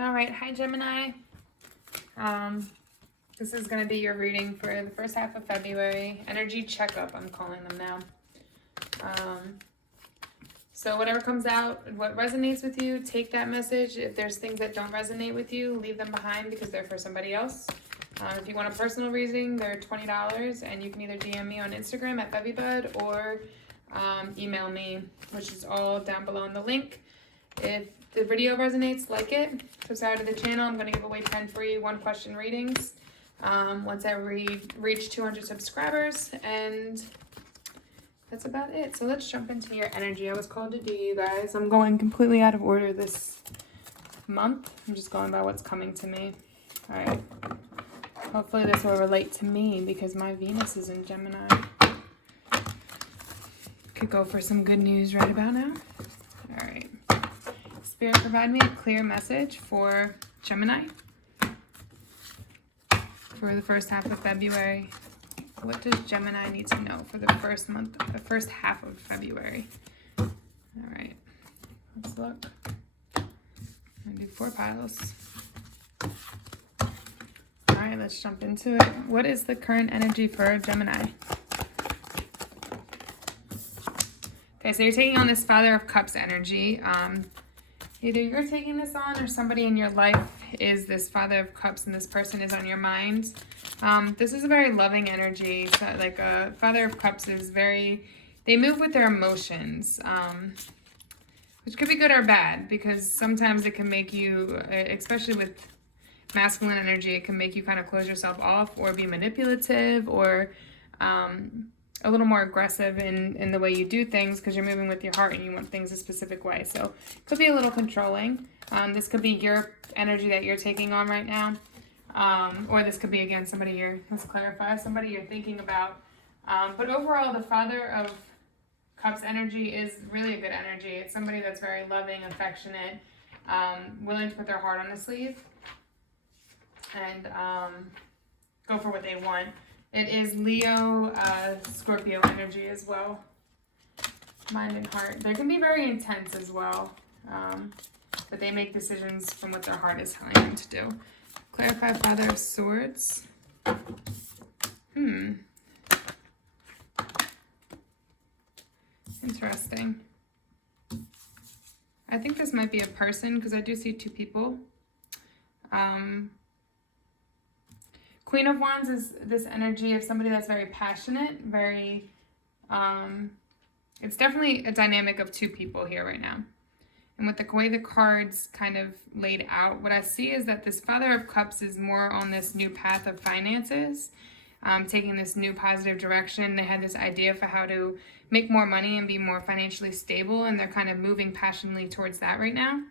All right, hi Gemini. This is going to be your reading for the first half of February. Energy checkup, I'm calling them now. So whatever comes out, what resonates with you, take that message. If there's things that don't resonate with you, leave them behind because they're for somebody else. If you want a personal reading, they're $20, and you can either DM me on Instagram at bevybud or email me, which is all down below in the link. If the video resonates, like it, subscribe to the channel. I'm going to give away 10 free one-question readings once I reach 200 subscribers, and that's about it. So let's jump into your energy. I was called to do, you guys. I'm going completely out of order this month. I'm just going by what's coming to me. All right. Hopefully this will relate to me because my Venus is in Gemini. Could go for some good news right about now. All right. Spirit, provide me a clear message for Gemini for the first half of February. What does Gemini need to know for the first half of February? All right, let's look. I'm gonna do 4 piles. All right, let's jump into it. What is the current energy for Gemini? Okay, so you're taking on this Father of Cups energy. Either you're taking this on or somebody in your life is this Father of Cups and this person is on your mind. This is a very loving energy. So like a Father of Cups is they move with their emotions, which could be good or bad because sometimes it can make you, especially with masculine energy, it can make you kind of close yourself off or be manipulative or a little more aggressive in the way you do things because you're moving with your heart and you want things a specific way. So it could be a little controlling. This could be your energy that you're taking on right now. Or this could be, again, let's clarify, somebody you're thinking about. But overall, the Father of Cups energy is really a good energy. It's somebody that's very loving, affectionate, willing to put their heart on the sleeve and go for what they want. It is Leo, Scorpio energy as well. Mind and heart. They can be very intense as well. But they make decisions from what their heart is telling them to do. Clarify Father of Swords. Interesting. I think this might be a person because I do see 2 people. Queen of Wands is this energy of somebody that's very passionate, it's definitely a dynamic of 2 people here right now. And with the way the cards kind of laid out, what I see is that this Father of Cups is more on this new path of finances, taking this new positive direction. They had this idea for how to make more money and be more financially stable, and they're kind of moving passionately towards that right now.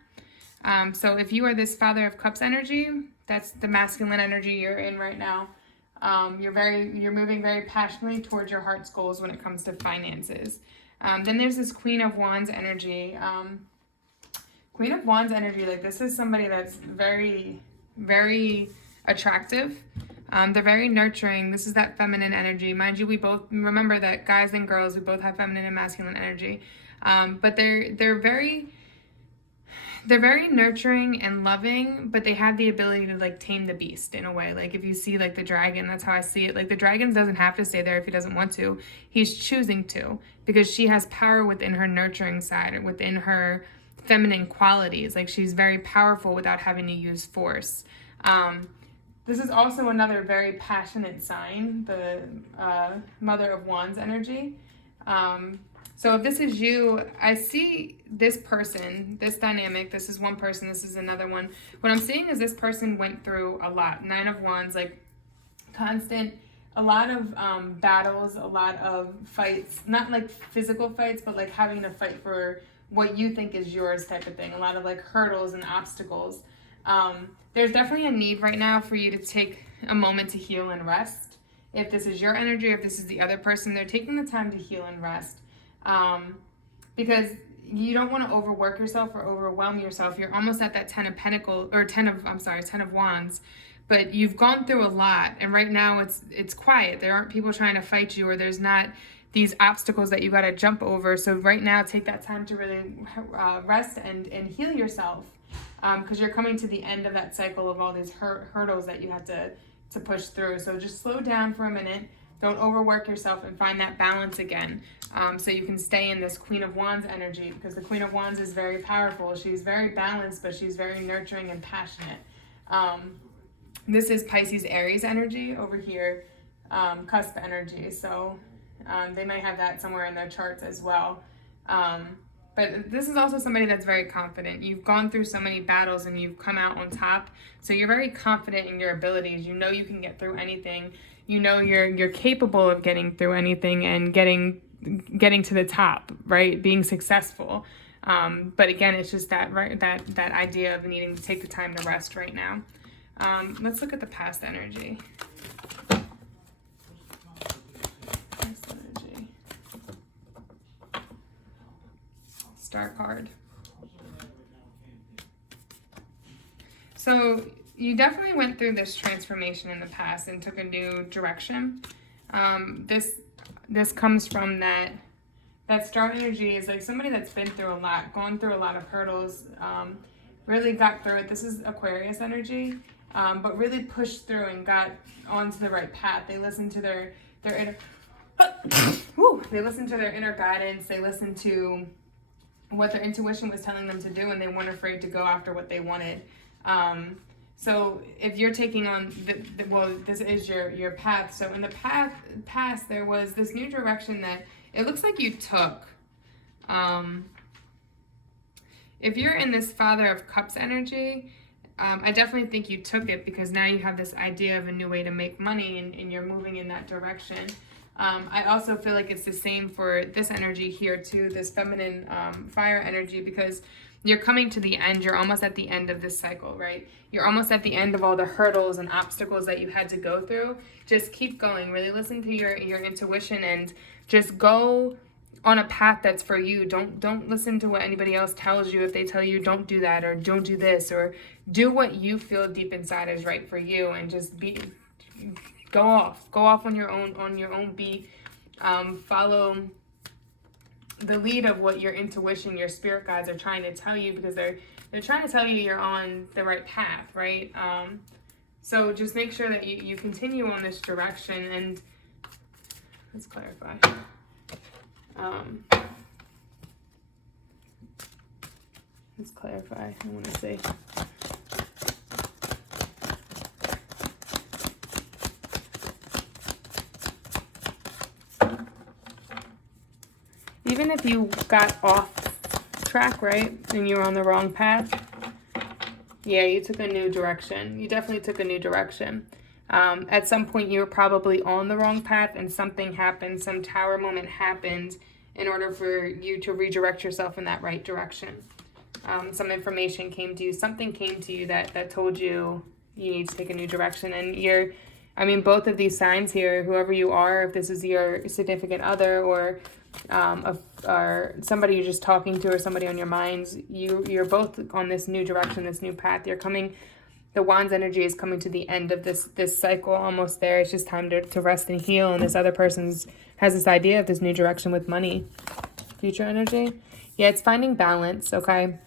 So if you are this Father of Cups energy, that's the masculine energy you're in right now. You're moving very passionately towards your heart's goals when it comes to finances. Then there's this Queen of Wands energy. Queen of Wands energy, like this is somebody that's very, very attractive. They're very nurturing. This is that feminine energy. Mind you, we both remember that guys and girls, we both have feminine and masculine energy. But they're very nurturing and loving, but they have the ability to like tame the beast in a way. Like if you see like the dragon, that's how I see it. Like the dragon doesn't have to stay there if he doesn't want to. He's choosing to because she has power within her nurturing side, within her feminine qualities. Like she's very powerful without having to use force. This is also another very passionate sign, the Mother of Wands energy. So if this is you, I see this person, this dynamic, this is one person, this is another one. What I'm seeing is this person went through a lot. 9 of Wands, like constant, a lot of battles, a lot of fights, not like physical fights, but like having to fight for what you think is yours type of thing. A lot of like hurdles and obstacles. There's definitely a need right now for you to take a moment to heal and rest. If this is your energy, or if this is the other person, they're taking the time to heal and rest. Because you don't want to overwork yourself or overwhelm yourself. You're almost at that 10 of Wands, but you've gone through a lot. And right now it's quiet. There aren't people trying to fight you, or there's not these obstacles that you got to jump over. So right now, take that time to really rest and heal yourself. because you're coming to the end of that cycle of all these hurdles that you have to push through. So just slow down for a minute. Don't overwork yourself and find that balance again. So you can stay in this Queen of Wands energy, because the Queen of Wands is very powerful. She's very balanced, but she's very nurturing and passionate. This is Pisces Aries energy over here, cusp energy. So they might have that somewhere in their charts as well. But this is also somebody that's very confident. You've gone through so many battles and you've come out on top. So you're very confident in your abilities. You know you can get through anything. You know you're capable of getting through anything and getting to the top, right? Being successful. But again, it's just that idea of needing to take the time to rest right now. Let's look at the past energy. Past energy. Star card. So you definitely went through this transformation in the past and took a new direction. This comes from that star energy is like somebody that's been through a lot, gone through a lot of hurdles, really got through it. This is Aquarius energy, but really pushed through and got onto the right path. They listened to their inner they listened to their inner guidance. They listened to what their intuition was telling them to do, and they weren't afraid to go after what they wanted. So if you're taking on this is your path. So in the past, there was this new direction that it looks like you took. If you're in this Father of Cups energy, I definitely think you took it, because now you have this idea of a new way to make money, and you're moving in that direction. I also feel like it's the same for this energy here too, this feminine fire energy, because you're coming to the end. You're almost at the end of this cycle, right? You're almost at the end of all the hurdles and obstacles that you had to go through. Just keep going. Really listen to your intuition and just go on a path that's for you. Don't listen to what anybody else tells you. If they tell you don't do that or don't do this, or do what you feel deep inside is right for you, and just go off on your own beat. Follow the lead of what your intuition, your spirit guides are trying to tell you, because they're trying to tell you you're on the right path, right? So just make sure that you continue on this direction. And let's clarify. Let's clarify. I want to say. Even if you got off track, right, and you were on the wrong path, yeah, you took a new direction. You definitely took a new direction. At some point, you were probably on the wrong path, and something happened, some tower moment happened in order for you to redirect yourself in that right direction. Some information came to you, something came to you that told you need to take a new direction. And both of these signs here, whoever you are, if this is your significant other or somebody you're just talking to, or somebody on your minds, you're both on this new direction, this new path. The Wands energy is coming to the end of this cycle, almost there. It's just time to rest and heal. And this other person has this idea of this new direction with money. Future energy. Yeah, it's finding balance, okay?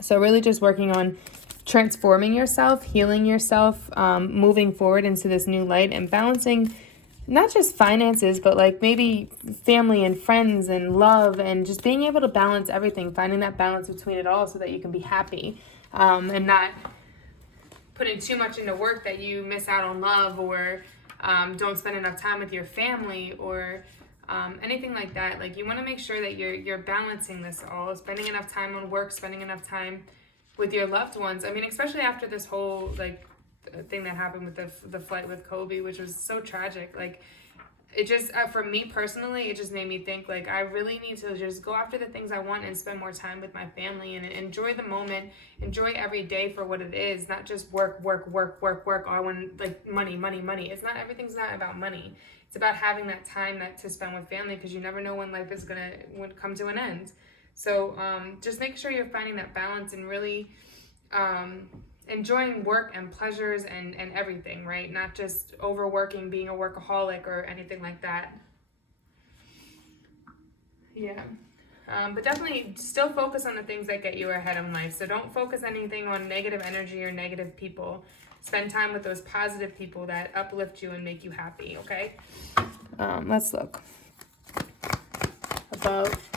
So really just working on transforming yourself, healing yourself, moving forward into this new light, and balancing not just finances, but like maybe family and friends and love, and just being able to balance everything, finding that balance between it all so that you can be happy, and not putting too much into work that you miss out on love, or don't spend enough time with your family, or anything like that. Like, you want to make sure that you're balancing this all, spending enough time on work, spending enough time with your loved ones. Especially after this whole thing that happened with the flight with Kobe, which was so tragic. Like, it just for me personally, it just made me think, like, I really need to just go after the things I want and spend more time with my family and enjoy the moment, enjoy every day for what it is, not just work. Oh, I want money. It's not, everything's not about money. It's about having that time to spend with family, because you never know when life is would come to an end. So just make sure you're finding that balance and really enjoying work and pleasures and everything, right? Not just overworking, being a workaholic or anything like that. Yeah. But definitely still focus on the things that get you ahead in life. So don't focus anything on negative energy or negative people. Spend time with those positive people that uplift you and make you happy, okay? Let's look. Above.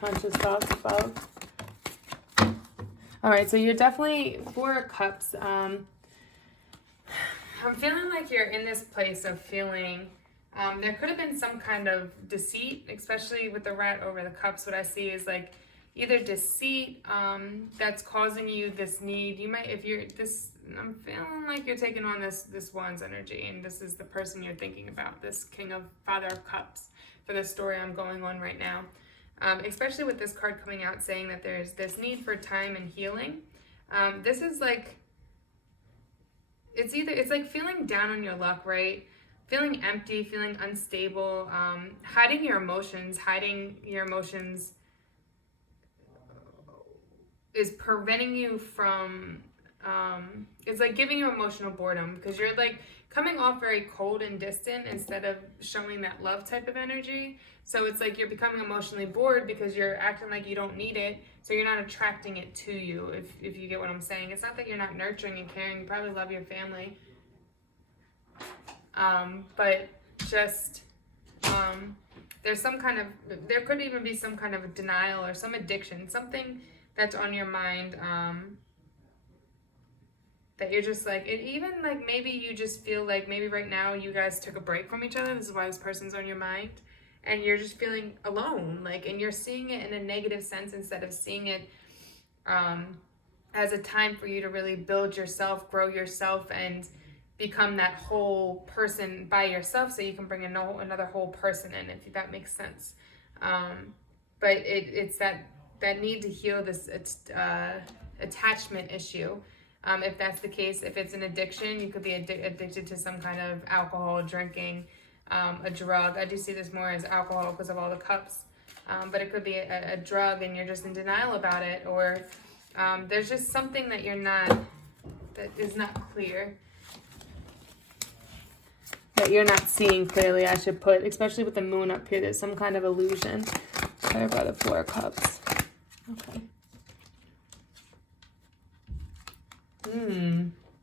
Conscious thoughts above. All right, so you're definitely Four of Cups. I'm feeling like you're in this place of feeling... there could have been some kind of deceit, especially with the rat over the cups. What I see is like either deceit that's causing you this need. You might, if you're this, I'm feeling like you're taking on this Wand's energy, and this is the person you're thinking about, this Father of Cups, for the story I'm going on right now. Especially with this card coming out saying that there's this need for time and healing. This is like, it's like feeling down on your luck, right? Feeling empty, feeling unstable, hiding your emotions is preventing you from, it's like giving you emotional boredom, because you're like coming off very cold and distant instead of showing that love type of energy. So it's like you're becoming emotionally bored because you're acting like you don't need it, so you're not attracting it to you, if you get what I'm saying. It's not that you're not nurturing and caring, you probably love your family. But just, there's some kind of, there could even be some kind of denial or some addiction, something that's on your mind, that you're just like, it even like, maybe you just feel like maybe right now you guys took a break from each other. This is why this person's on your mind, and you're just feeling alone, like, and you're seeing it in a negative sense instead of seeing it, as a time for you to really build yourself, grow yourself, and become that whole person by yourself, so you can bring another whole person in, if that makes sense. But it's that need to heal this attachment issue. If that's the case, if it's an addiction, you could be addicted to some kind of alcohol, drinking, a drug. I do see this more as alcohol because of all the cups. But it could be a drug and you're just in denial about it, or there's just something that that is not clear. That you're not seeing clearly, I should put, especially with the moon up here. There's some kind of illusion. Clear by the Four of Cups. Okay.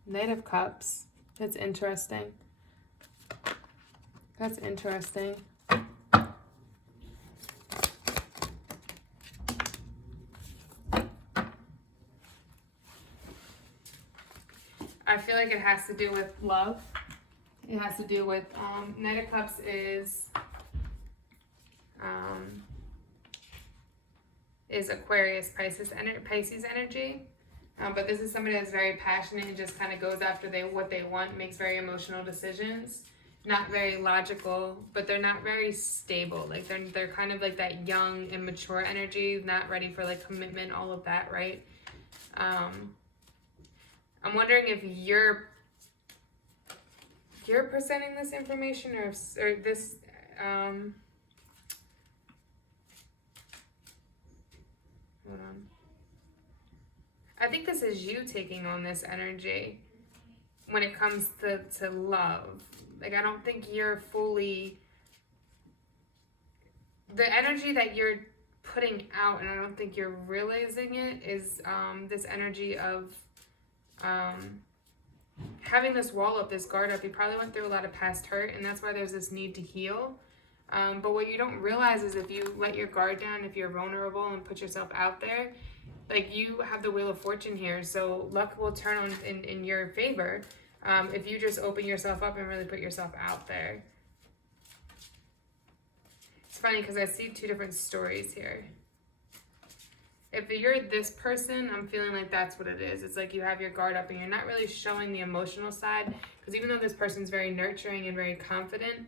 Knight of Cups. That's interesting. That's interesting. I feel like it has to do with love. It has to do with, Knight of Cups is Aquarius, Pisces energy. But this is somebody that's very passionate and just kind of goes after what they want, makes very emotional decisions. Not very logical, but they're not very stable. Like they're kind of like that young, immature energy, not ready for like commitment, all of that, right? I'm wondering if you're presenting this information, or this, hold on. I think this is you taking on this energy when it comes to love. Like, I don't think you're fully, the energy that you're putting out, and I don't think you're realizing it, is this energy of having this wall up, this guard up. You probably went through a lot of past hurt, and that's why there's this need to heal. But what you don't realize is if you let your guard down, if you're vulnerable and put yourself out there, like, you have the Wheel of Fortune here, so luck will turn on in your favor if you just open yourself up and really put yourself out there. It's funny because I see two different stories here. If you're this person, I'm feeling like that's what it is. It's like you have your guard up and you're not really showing the emotional side, because even though this person's very nurturing and very confident,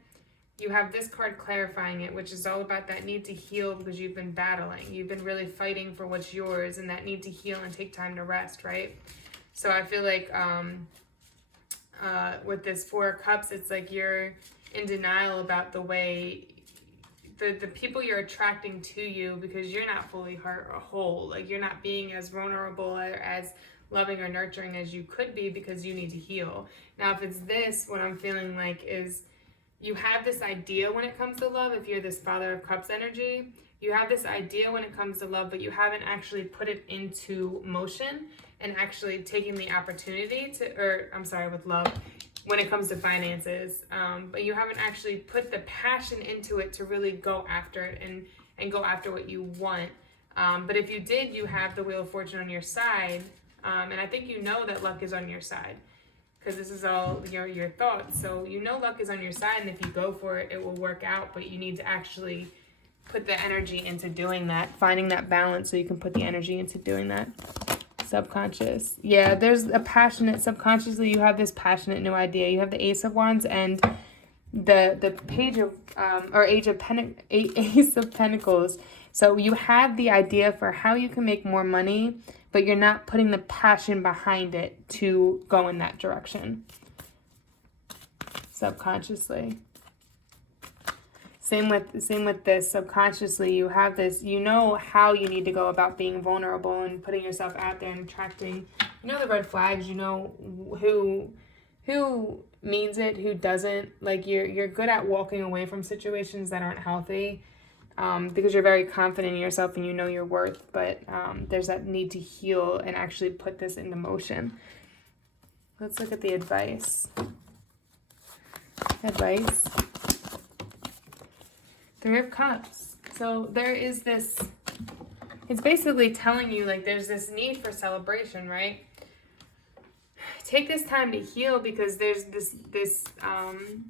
you have this card clarifying it, which is all about that need to heal, because you've been battling. You've been really fighting for what's yours, and that need to heal and take time to rest, right? So I feel like with this Four of Cups, it's like you're in denial about the way the people you're attracting to you, because you're not fully whole. Like, you're not being as vulnerable or as loving or nurturing as you could be, because you need to heal. Now, if it's this, what I'm feeling like is you have this idea when it comes to love, if you're this Father of Cups energy, You have this idea when it comes to love, but you haven't actually put it into motion and actually taking the opportunity with love, when it comes to finances. But you haven't actually put the passion into it to really go after it and go after what you want. But if you did, you have the Wheel of Fortune on your side. And I think you know that luck is on your side, because this is all your thoughts. So you know luck is on your side, and if you go for it, it will work out. But you need to actually put the energy into doing that, finding that balance so you can put the energy into doing that. Subconscious. Yeah, there's a passionate, subconsciously you have this passionate new idea. You have the Ace of Wands and the page of, Ace of Pentacles. So you have the idea for how you can make more money, but you're not putting the passion behind it to go in that direction. Subconsciously. Same with this. Subconsciously, you have this, you know how you need to go about being vulnerable and putting yourself out there and attracting, the red flags, who means it, who doesn't. Like you're good at walking away from situations that aren't healthy, because you're very confident in yourself and you know your worth, but there's that need to heal and actually put this into motion. Let's look at the advice. Three of Cups. So there is this, it's basically telling you like there's this need for celebration, right? Take this time to heal, because there's this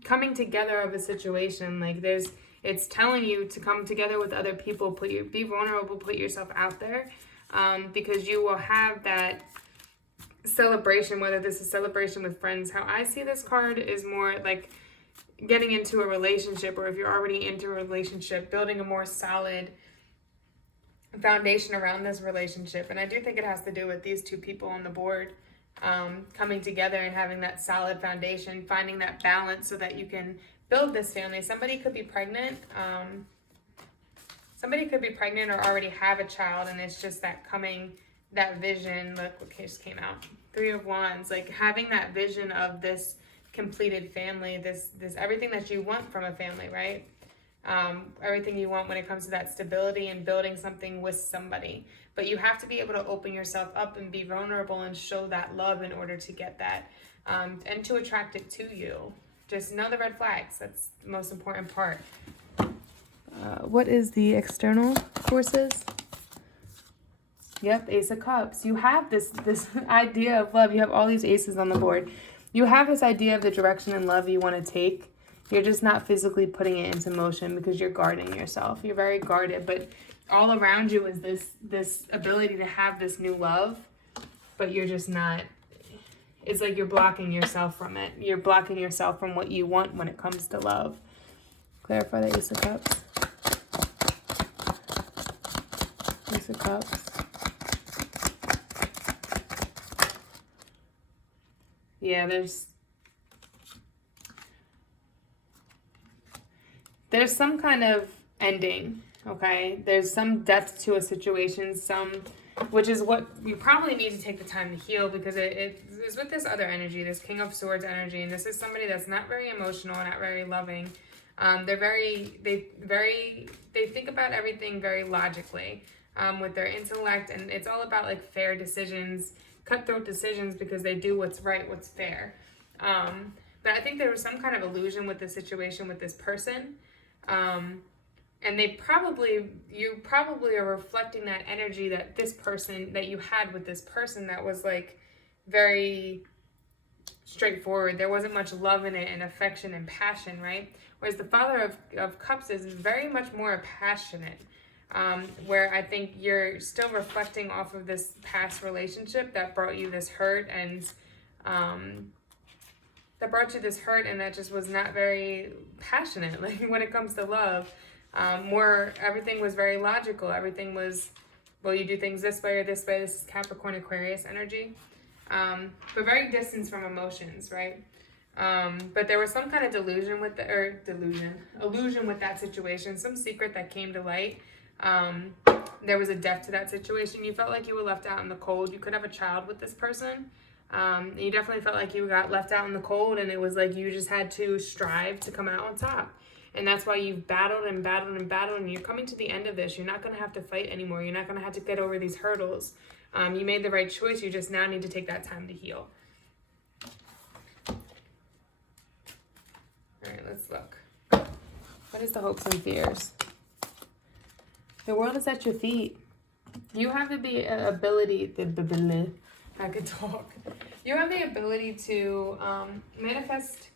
coming together of a situation. Like it's telling you to come together with other people, be vulnerable, put yourself out there, because you will have that celebration, whether this is celebration with friends. How I see this card is more like getting into a relationship, or if you're already into a relationship, building a more solid foundation around this relationship. And I do think it has to do with these two people on the board coming together and having that solid foundation, finding that balance so that you can build this family. Somebody could be pregnant. Or already have a child, and it's just that vision. Look what case came out. Three of Wands, like having that vision of this completed family, this everything that you want from a family, right? Everything you want when it comes to that stability and building something with somebody. But you have to be able to open yourself up and be vulnerable and show that love in order to get that, and to attract it to you. Just know the red flags. That's the most important part. What is the external forces? Yep, Ace of Cups. You have this idea of love. You have all these aces on the board. You have this idea of the direction in love you want to take. You're just not physically putting it into motion because you're guarding yourself. You're very guarded, but all around you is this ability to have this new love, but you're just not. It's like you're blocking yourself from it. You're blocking yourself from what you want when it comes to love. Clarify the Ace of Cups. Ace of Cups. Yeah, there's some kind of ending, okay? There's some depth to a situation, which is what you probably need to take the time to heal, because it is with this other energy, this King of Swords energy, and this is somebody that's not very emotional, not very loving. They think about everything very logically, with their intellect, and it's all about like fair decisions, cutthroat decisions, because they do what's right, what's fair. But I think there was some kind of illusion with the situation with this person. And you probably are reflecting that energy that you had with this person that was like very straightforward. There wasn't much love in it, and affection and passion, right? Whereas the Father of Cups is very much more passionate. Where I think you're still reflecting off of this past relationship that brought you this hurt, and that just was not very passionate. Like when it comes to love, everything was very logical. Everything was, well, you do things this way or this way. This is Capricorn Aquarius energy, but very distant from emotions, right? But there was some kind of illusion with that situation, some secret that came to light. There was a depth to that situation. You felt like you were left out in the cold. You could have a child with this person. You definitely felt like you got left out in the cold, and it was like you just had to strive to come out on top. And that's why you've battled and battled and battled, and you're coming to the end of this. You're not going to have to fight anymore. You're not going to have to get over these hurdles. You made the right choice. You just now need to take that time to heal. All right, let's look. What is the hopes and fears? The world is at your feet. You have the ability, I could talk. You have the ability to manifest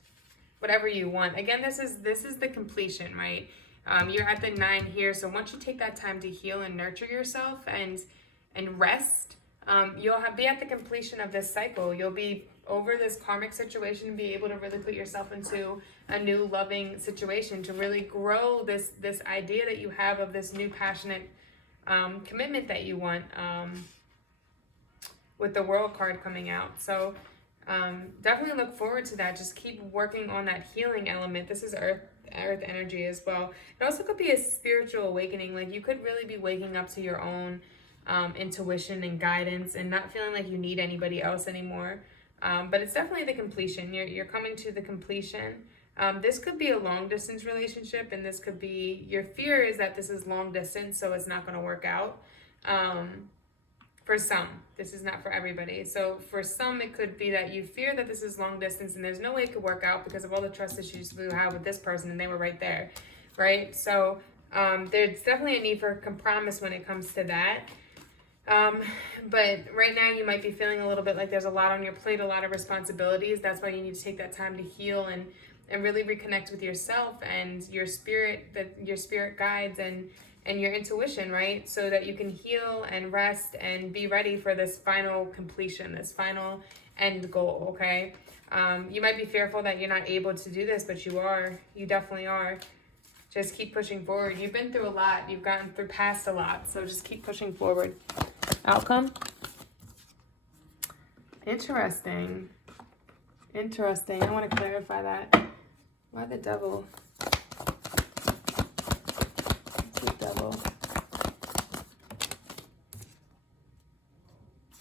whatever you want. Again, this is the completion, right? You're at the 9 here, so once you take that time to heal and nurture yourself and rest, you'll be at the completion of this cycle. You'll be over this karmic situation and be able to really put yourself into a new loving situation to really grow this idea that you have of this new passionate commitment that you want with the World card coming out. So definitely look forward to that. Just keep working on that healing element. This is earth energy as well. It also could be a spiritual awakening. Like you could really be waking up to your own intuition and guidance and not feeling like you need anybody else anymore. But it's definitely the completion. You're coming to the completion. This could be a long distance relationship, and this could be, your fear is that this is long distance, so it's not going to work out. For some, this is not for everybody. So for some, it could be that you fear that this is long distance and there's no way it could work out because of all the trust issues you have with this person, and they were right there, right? So there's definitely a need for compromise when it comes to that. But right now you might be feeling a little bit like there's a lot on your plate, a lot of responsibilities. That's why you need to take that time to heal and really reconnect with yourself and your spirit, that your spirit guides and your intuition, right? So that you can heal and rest and be ready for this final completion, this final end goal, okay? You might be fearful that you're not able to do this, but you are. You definitely are. Just keep pushing forward. You've been through a lot. You've gotten through past a lot. So just keep pushing forward. Outcome? Interesting. Interesting. I want to clarify that. Why the devil? What's the devil?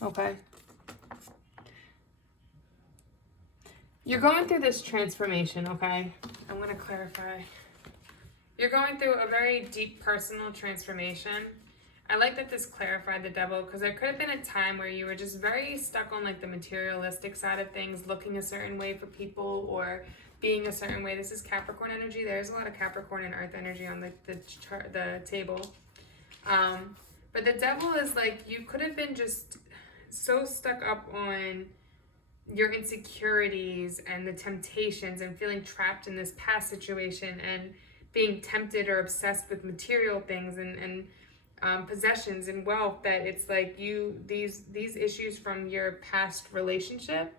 Okay. You're going through this transformation, okay? I'm going to clarify. You're going through a very deep personal transformation. I like that this clarified the devil, because there could have been a time where you were just very stuck on like the materialistic side of things, looking a certain way for people or being a certain way. This is Capricorn energy. There's a lot of Capricorn and Earth energy on the table. But the devil is like, you could have been just so stuck up on your insecurities and the temptations and feeling trapped in this past situation and being tempted or obsessed with material things and possessions and wealth, that it's like these issues from your past relationship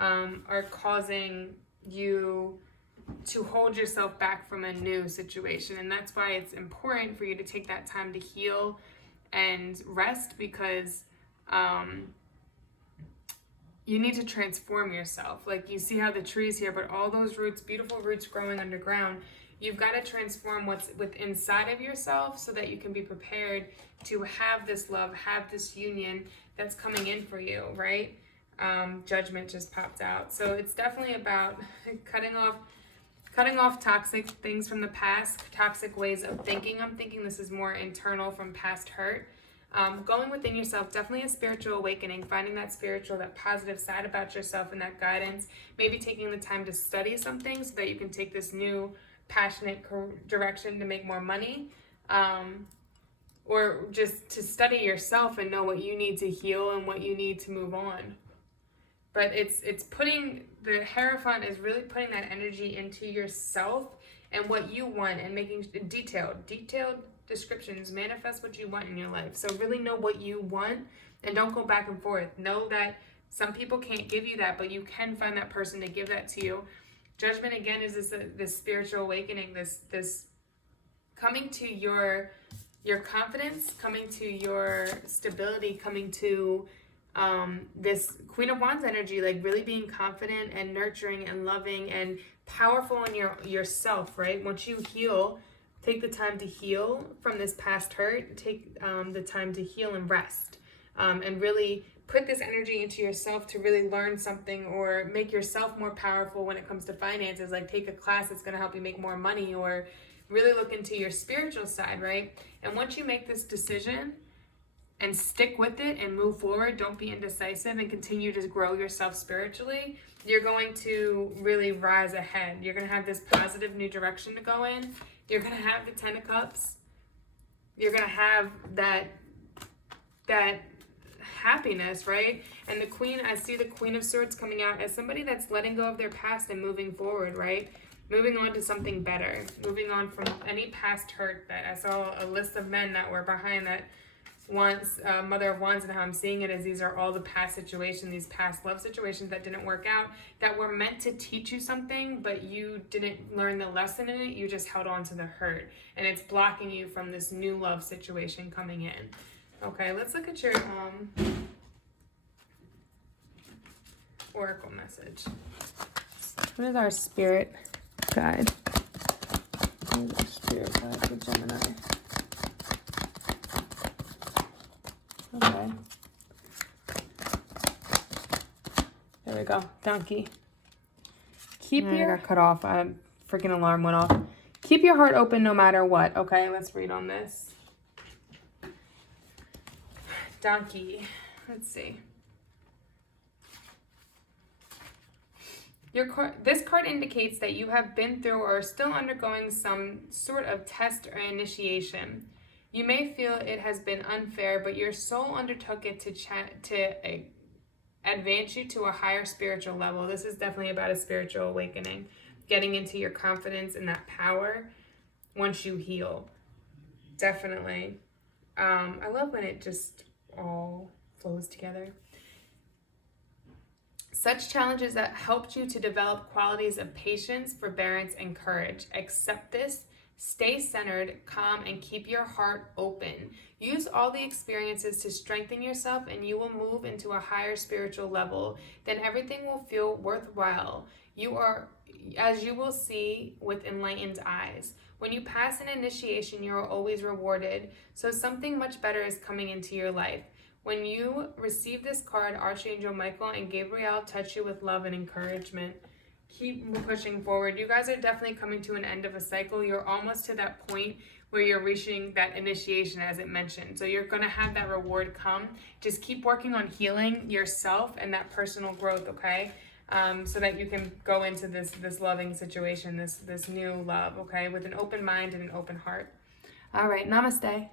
are causing you to hold yourself back from a new situation. And that's why it's important for you to take that time to heal and rest, because you need to transform yourself. Like you see how the trees here, but all those roots, beautiful roots growing underground, you've got to transform what's within inside of yourself so that you can be prepared to have this love, have this union that's coming in for you, right? Judgment just popped out. So it's definitely about cutting off toxic things from the past, toxic ways of thinking. I'm thinking this is more internal from past hurt. Going within yourself, definitely a spiritual awakening, finding that spiritual, that positive side about yourself and that guidance, maybe taking the time to study something so that you can take this new passionate direction to make more money, or just to study yourself and know what you need to heal and what you need to move on. But it's putting, the Hierophant is really putting that energy into yourself and what you want and making detailed descriptions, manifest what you want in your life. So really know what you want and don't go back and forth. Know that some people can't give you that, but you can find that person to give that to you. Judgment, again, is this spiritual awakening, this coming to your confidence, coming to your stability, coming to this Queen of Wands energy, like really being confident and nurturing and loving and powerful in yourself, right? Once you heal, take the time to heal from this past hurt, take the time to heal and rest, and really put this energy into yourself to really learn something or make yourself more powerful when it comes to finances, like take a class that's going to help you make more money, or really look into your spiritual side, right? And once you make this decision and stick with it and move forward, don't be indecisive, and continue to grow yourself spiritually, you're going to really rise ahead. You're going to have this positive new direction to go in. You're going to have the 10 of Cups. You're going to have that happiness, right? And the Queen, I see the Queen of Swords coming out as somebody that's letting go of their past and moving forward, right? Moving on to something better. Moving on from any past hurt. That I saw a list of men that were behind that once, Mother of Wands, and how I'm seeing it is these are all the past situations, these past love situations that didn't work out, that were meant to teach you something, but you didn't learn the lesson in it. You just held on to the hurt, and it's blocking you from this new love situation coming in. Okay, let's look at your oracle message. What is our spirit guide? What is our spirit guide for Gemini? Okay. There we go. Donkey. Keep your... I got cut off. Freaking alarm went off. Keep your heart open no matter what. Okay, let's read on this. Donkey. Let's see. This card indicates that you have been through or are still undergoing some sort of test or initiation. You may feel it has been unfair, but your soul undertook it to advance you to a higher spiritual level. This is definitely about a spiritual awakening, getting into your confidence and that power once you heal. Definitely. I love when it just all flows together. Such challenges that helped you to develop qualities of patience, forbearance, and courage. Accept this. Stay centered, calm, and keep your heart open. Use all the experiences to strengthen yourself, and you will move into a higher spiritual level. Then everything will feel worthwhile. As you will see with enlightened eyes. When you pass an initiation, you are always rewarded. So something much better is coming into your life. When you receive this card, Archangel Michael and Gabriel touch you with love and encouragement. Keep pushing forward. You guys are definitely coming to an end of a cycle. You're almost to that point where you're reaching that initiation, as it mentioned. So you're going to have that reward come. Just keep working on healing yourself and that personal growth, okay? So that you can go into this loving situation, this new love, okay? With an open mind and an open heart. All right, namaste.